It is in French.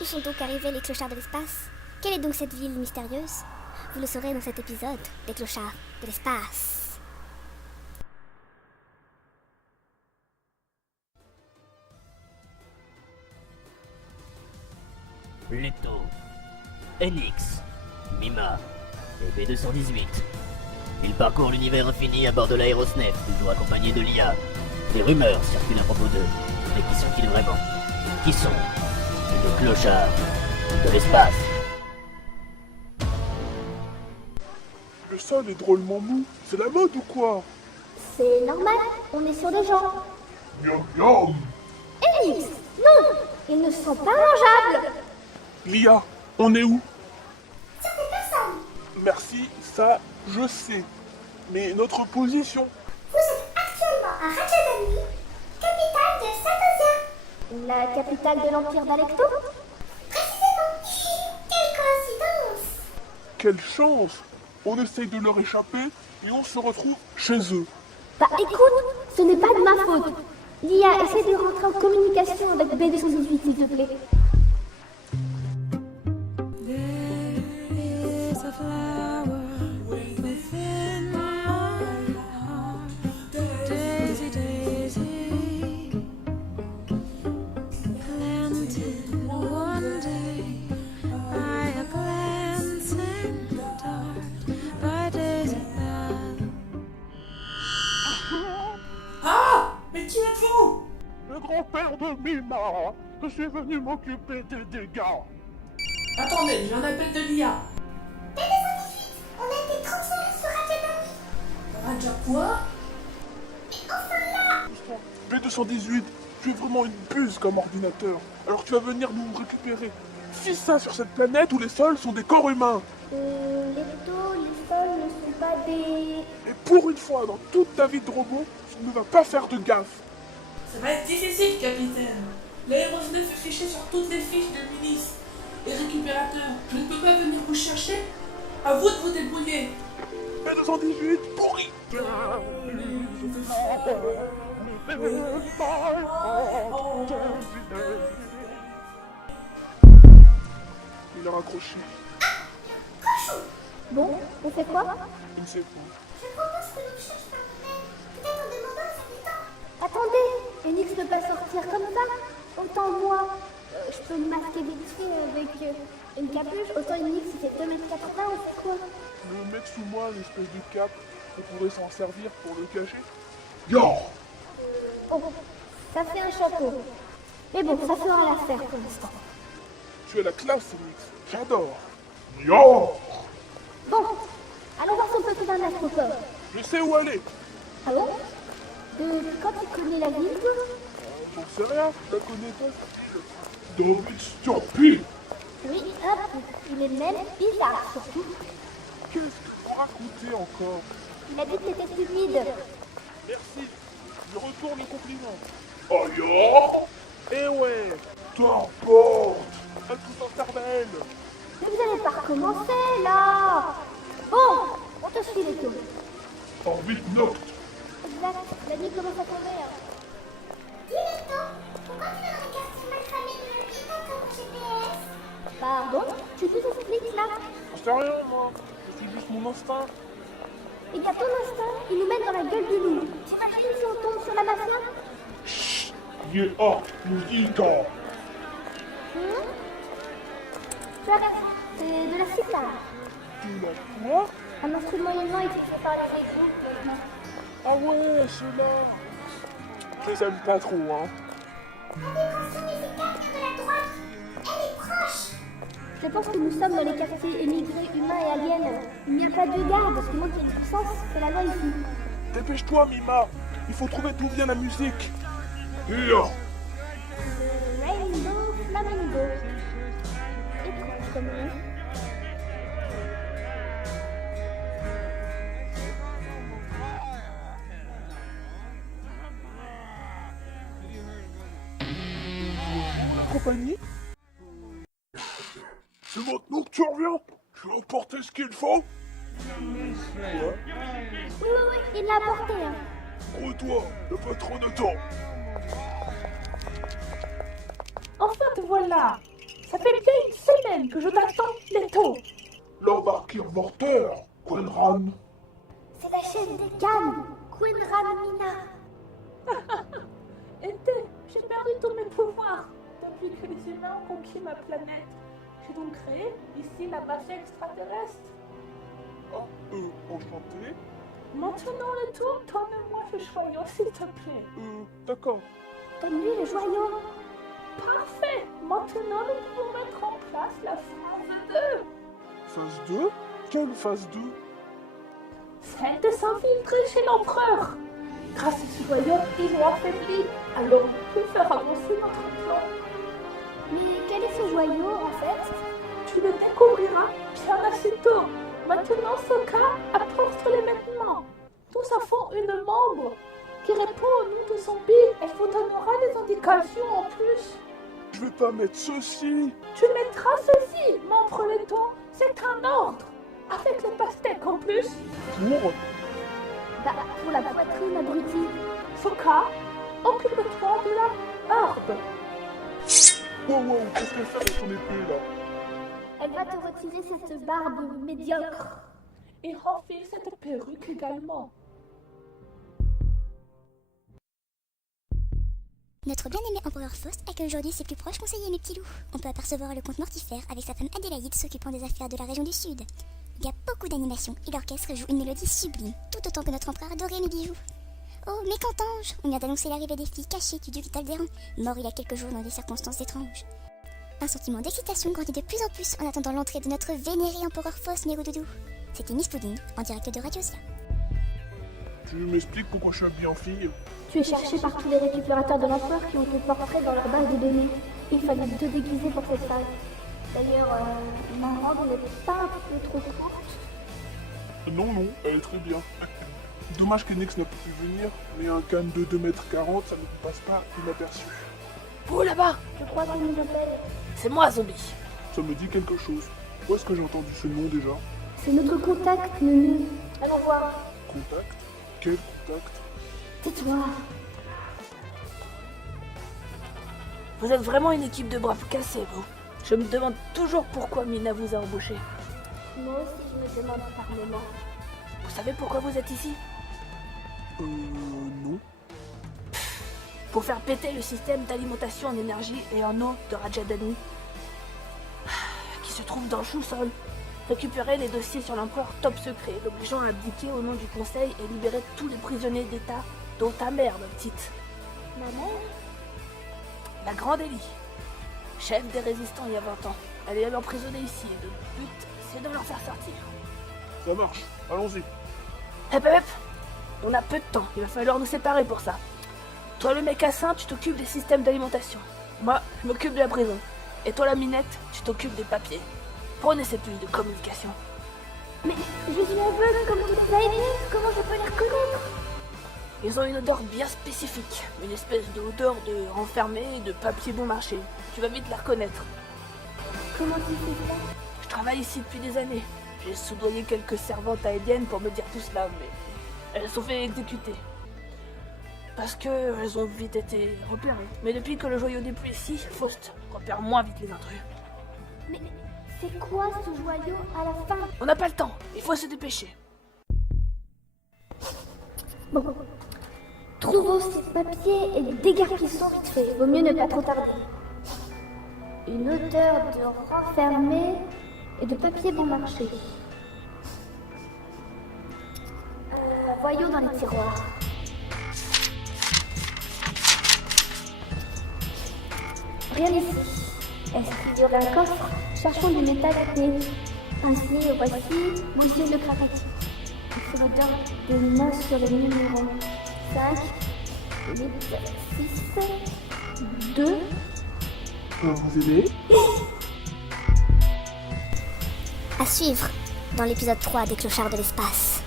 Où sont donc arrivés les clochards de l'espace? Quelle est donc cette ville mystérieuse? Vous le saurez dans cet épisode des clochards de l'espace. Pluto, NX, Mima et B218. Ils parcourent l'univers infini à bord de l'aérosnef, toujours accompagnés de l'IA. Des rumeurs circulent à propos d'eux. Mais qui sont-ils vraiment? Qui sont les clochards de l'espace? Le sol est drôlement mou. C'est la mode ou quoi? C'est normal, on est sur des gens. Miam miam. Elix, non, ils ne sont pas mangeables. Lia, on est où? Merci, ça, je sais. Mais notre position? Vous êtes actuellement à Rajadani, capitale de Sakosia. La capitale de l'Empire d'Alecto? Précisément. Quelle coïncidence. Quelle chance! On essaye de leur échapper et on se retrouve chez eux. Bah écoute, ce n'est pas de ma faute. Lia, essaie de rentrer en communication avec B218, s'il te plaît. Mais qui êtes-vous? Le grand-père de Mima, je suis venu m'occuper des dégâts. Attendez, j'ai un appel de l'IA. On a été transférés sur Rajadani. Raja quoi? B218, tu es vraiment une buse comme ordinateur. Alors tu vas venir nous récupérer. Si ça sur cette planète où les sols sont des corps humains. Les taux, les sols ne sont pas des... Et pour une fois dans toute ta vie de robot, tu ne vas pas faire de gaffe. Ça va être difficile, capitaine. L'aérosnef est fiché sur toutes les fiches de milice et récupérateurs. Je ne peux pas venir vous chercher. À vous de vous débrouiller. B218, pourri. Il a raccroché. Bon, on fait quoi? Il ne sait pas. Je propose que nous cherchions par nous-mêmes. Peut-être en demandant aux habitants. Attendez, Enix ne peut pas sortir comme ça. Autant moi, je peux me masquer vite fait avec une capuche. Autant Enix, il fait 2m80, on fait quoi? Tu veux mettre sous moi l'espèce de cap? On pourrait s'en servir pour le cacher. Yo! Oh, ça fait un chapeau. Mais bon, ça fera l'affaire pour l'instant. Tu as la classe, Nix. J'adore. Yo! Bon, allons voir son petit dans l'astroport. Je sais où aller. Ah bon? Depuis quand tu connais la ville, toi? J'en sais rien, je la connais pas, cette ville. David Sturpy! Oui, hop, il est même bizarre, surtout. Qu'est-ce que vous racontez encore? Il a dit que t'étais stupide. Merci. Je retourne le compliment. Oh yo! Eh ouais! T'emporte! À tout en cervelle! Mais vous allez pas recommencer, là. Bon, on te suit les tours. En vite note! Exact, la nuit commence à tomber. Dis le temps. Pourquoi tu es dans les quartiers malfamés de l'habitant comme GPS? Pardon? Tu nous expliques, là? J'en sais rien, moi. C'est juste mon instinct. Il y a ton instinct, il nous mène dans la gueule du loup. T'imagines si on tombe sur la mafia? Chut! Il est hors musica! Tu arrêtes, c'est de la sitar. Tu l'as quoi? Un instrument allemand utilisé par les groupes maintenant. Ah ouais, ceux-là! Je les aime pas trop, hein. La vibration musicale vient de la droite. Elle est proche. Je pense que nous sommes dans les quartiers émigrés humains et aliens. Il n'y a pas de garde, sinon qu'il y a une puissance, c'est la loi ici. Dépêche-toi, Mima! Il faut trouver d'où vient la musique! Here! Rainbow Flamingo. Étrange comme nom. Compagnie? C'est maintenant que tu reviens? Tu as emporté ce qu'il faut? Oui, il l'a apporté. Hein. Gros-toi, y'a pas trop de temps. Enfin te voilà. Ça fait bien une semaine que je t'attends, Leto. L'embarquer morteur, Quenran. C'est la chef des Cannes, Quenran Mina. J'ai perdu tous mes pouvoirs depuis que les humains ont conquis ma planète. J'ai donc créé ici la base extraterrestre. Ah, enchanté. Maintenant, Leto, donne-moi ce joyau, s'il te plaît. D'accord. Donne-lui le joyau. Parfait. Maintenant, nous pouvons mettre en place la phase 2. Phase 2? Quelle phase 2? Celle de s'infiltrer chez l'empereur. Grâce à ce joyau, ils l'ont affaibli. Alors, on peut faire avancer notre plan. Mais quel est ce joyau en fait? Tu le découvriras bien assez tôt. Maintenant, Sokka apporte-les maintenant. Tous à fond une membre qui répond au nom de son bille. Elle vous donnera les indications en plus. Je vais pas mettre ceci. Tu mettras ceci, membre Leto. C'est un ordre. Avec le pastèque en plus. Pour? Bah, pour la poitrine, abruti. Sokka, occupe-toi de la herbe. Wow, qu'est-ce qu'elle fait avec son épée là? Elle va te retirer cette barbe médiocre. Et renfile cette perruque également. Notre bien-aimé empereur Faust accueille aujourd'hui ses plus proches conseillers, mes petits loups. On peut apercevoir le comte Mortifère avec sa femme Adélaïde s'occupant des affaires de la région du Sud. Il y a beaucoup d'animations et l'orchestre joue une mélodie sublime, tout autant que notre empereur adorait mes bijoux. Oh, mais qu'entends-je? On vient d'annoncer l'arrivée des filles cachées du dieu Vital d'Héran, mort il y a quelques jours dans des circonstances étranges. Un sentiment d'excitation grandit de plus en plus en attendant l'entrée de notre vénéré empereur Faust Mérodoudou. C'était Miss Pudding, en direct de Radiosia. Tu m'expliques pourquoi je suis habillé en fille? Tu es cherché par tous les récupérateurs de l'empereur qui ont ton portrait dans leur base de données. Il fallait te déguiser pour cette phase. D'ailleurs, ma robe n'est pas un peu trop courte. Non, elle est très bien. Dommage qu'Enix n'a pas pu venir, mais un canne de 2m40, ça ne lui passe pas inaperçu. Vous là-bas, Je crois qu'on nous appelle. c'est moi, zombie. Ça me dit quelque chose. Où est-ce que j'ai entendu ce nom déjà? C'est notre contact, Nunu. Allons voir. Contact? Quel contact? Tais-toi. Vous êtes vraiment une équipe de braves cassés, vous. Je me demande toujours pourquoi Mina vous a embauché. Moi aussi, je me demande par moments. Vous savez pourquoi vous êtes ici? Non. Pour faire péter le système d'alimentation en énergie et en eau de Rajadani, qui se trouve dans le sous-sol. Récupérer les dossiers sur l'empereur top secret, l'obligeant à abdiquer au nom du conseil et libérer tous les prisonniers d'État, dont ta mère, ma petite. Ma mère? La grande Ellie, chef des résistants il y a 20 ans. Elle est emprisonnée ici et le but, c'est de leur faire sortir. Ça marche, allons-y. Hep, on a peu de temps, il va falloir nous séparer pour ça. Toi le mec à sein, tu t'occupes des systèmes d'alimentation. Moi, je m'occupe de la prison. Et toi la minette, tu t'occupes des papiers. Prenez ces puces de communication. Mais je suis aveugle, comme vous les avez dit. Comment je peux les reconnaître? Ils ont une odeur bien spécifique, une espèce d'odeur de renfermé et de papier bon marché. Tu vas vite la reconnaître. Comment tu fais ça? Je travaille ici depuis des années. J'ai soudoyé quelques servantes aédiennes pour me dire tout cela, mais elles se sont fait exécuter. Parce que elles ont vite été repérées. Mais depuis que le joyau n'est plus ici, Faust repère moins vite les intrus. Mais c'est quoi ce joyau à la fin? On n'a pas le temps, il faut se dépêcher. Bon. Trouvons ces papiers et dégarpissons vite fait. Vaut mieux ne pas trop tarder. Une odeur de renfermé et de papier bon marché. Voyons dans les tiroirs. Rien ici. Est-ce qu'il y aurait un coffre? Cherchons du métal clé. Ainsi, voici Monsieur le Krataki. C'est l'odeur de noces sur le numéro 5, 8, 6, 2. Vous aimez? À suivre dans l'épisode 3 des Clochards de l'espace.